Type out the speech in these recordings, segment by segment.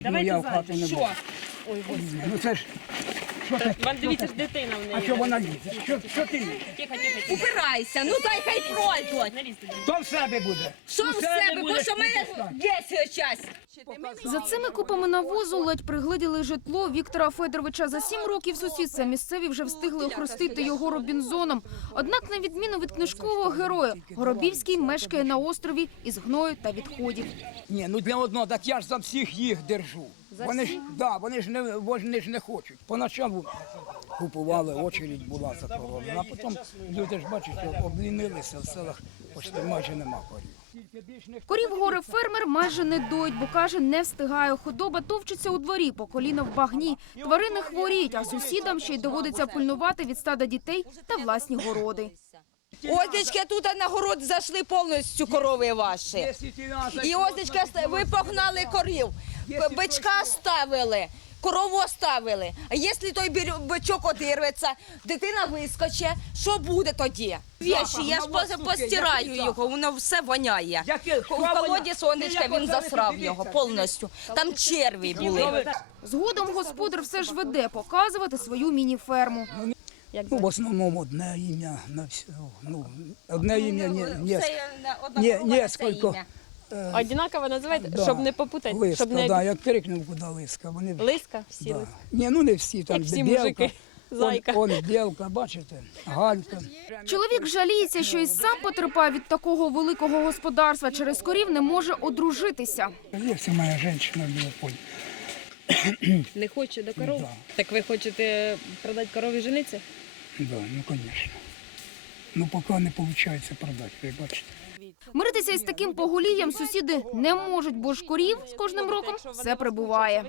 Ну я в хату не буду. Ой, господи. Ну це ж. Вон, дивіться, ж дитина в неї. А що вона лізе? Що, що ти лізеш? Тихо, тихо, тихо. Убирайся, ну дай хай пройдуть. То в себе буде. Що в себе, бо що ти мене є час. За цими купами навозу ледь пригледіли житло Віктора Федоровича. За сім років сусідця місцеві вже встигли охрестити його Робінзоном. Однак, на відміну від книжкового героя, Горобівський мешкає на острові із гною та відходів. Ні, ну для одного, так я ж за всіх їх держу. Вони ж, да, вони ж не вони ж не хочуть. Поначалу купували, очередь була за коровами, а потім люди ж бачать, що облінилися в селах, почти майже нема корів. Корів горе фермер майже не доїть, бо каже, не встигає. Худоба товчиться у дворі, по коліна в багні. Тварини хворіють, а сусідам ще й доводиться пильнувати від стада дітей та власні городи. Ознички тут на город зайшли повністю корови ваші. І озничка, ви погнали корів, бичка ставили, корову ставили. А якщо той бичок одирветься, дитина вискоче, що буде тоді? Віші, я ж постираю його, воно все воняє. У колоді сонечка Ну, він засрав його повністю. Там черві були. Згодом господар все ж веде показувати свою міні-ферму. Ну, в основному одне ім'я на всього. Ну, одне ім'я, ні, ні, ні, несколько. ім'я. Одинаково називайте, Да. щоб не попутати, Лиска, щоб не да, як крикнув, куди лиска. Вони лиска всі Да. лиска. Ні, ну не всі там. Як всі білка, мужики. Зайка. Он, он білка, бачите, галька. Чоловік жаліється, що і сам потерпає від такого великого господарства. Через корів не може одружитися. Є це моя жінка в Леополі. Не хоче до коров? Да. Так ви хочете продати корові жениться? Да, ну, звісно. Ну, поки не виходить продати, ви бачите. Миритися із таким поголів'ям сусіди не можуть, бо ж корів з кожним роком все прибуває.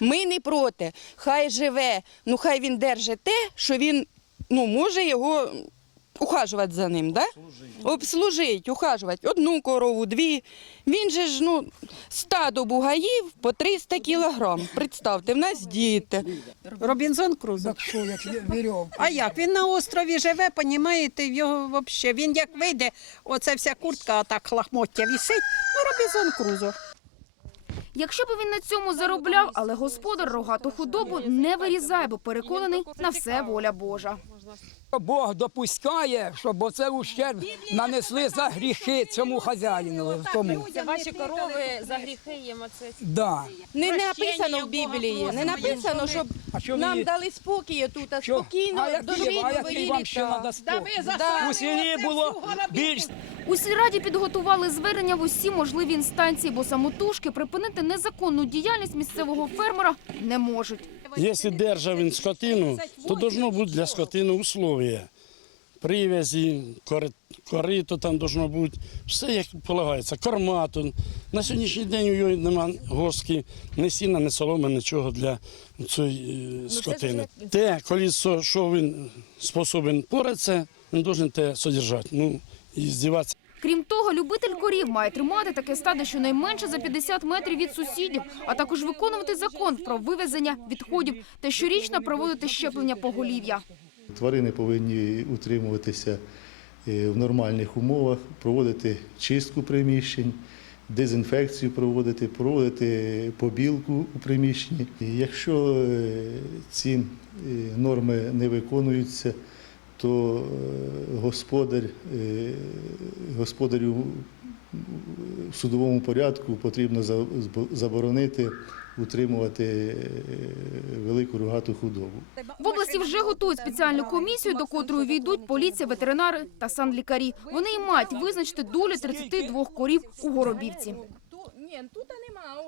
Ми не проти. Хай живе, ну хай він держить те, що він ну, може його ухажувати за ним, да? обслужити, ухажувати. Одну корову, дві. Він же ж ну, стадо бугаїв по 300 кілограм. Представте, в нас діти. Робінзон Крузо. Так що, як вірьовка. А як? Він на острові живе, понімаєте, його взагалі. Він як вийде, оця вся куртка, а так лахмоття вісить, ну Робінзон Крузо. Якщо б він на цьому заробляв, але господар рогату худобу не вирізає, бо переконаний на все воля Божа. Бог допускає, щоб оце ущерб нанесли за гріхи цьому хазяїну. Тому. Це ваші корови за гріхи їм оце. Да. Не написано в Біблії, не написано, щоб А що нам дали спокій тут, а Що? спокійно який, дожити а до який вам ще літа. треба спокій? У селі було більш У сільраді підготували звернення в усі можливі інстанції, бо самотужки припинити незаконну діяльність місцевого фермера не можуть. Якщо держав він скотину, то должно бути для скотини условия. Прив'язі, корито там должно бути, все як полагається, корма. То. На сьогоднішній день у його немає госки, ні сіна, ні соломи, нічого для цієї е, скотини. Те, колісо, що він способен поратися, він повинен те содержати. Ну, і здіватися. Крім того, любитель корів має тримати таке стадо щонайменше за 50 метрів від сусідів, а також виконувати закон про вивезення відходів та щорічно проводити щеплення поголів'я. Тварини повинні утримуватися е, в нормальних умовах, проводити чистку приміщень, дезінфекцію проводити, проводити побілку у приміщенні. Якщо е, ці е, норми не виконуються, то е, господар, е, господарю в судовому порядку потрібно заборонити утримувати е, велику рогату худобу. В області вже готують спеціальну комісію, до котрої війдуть поліція, ветеринари та санлікарі. Вони і мають визначити долю 32 корів у Горобівці. Ні, тут нема.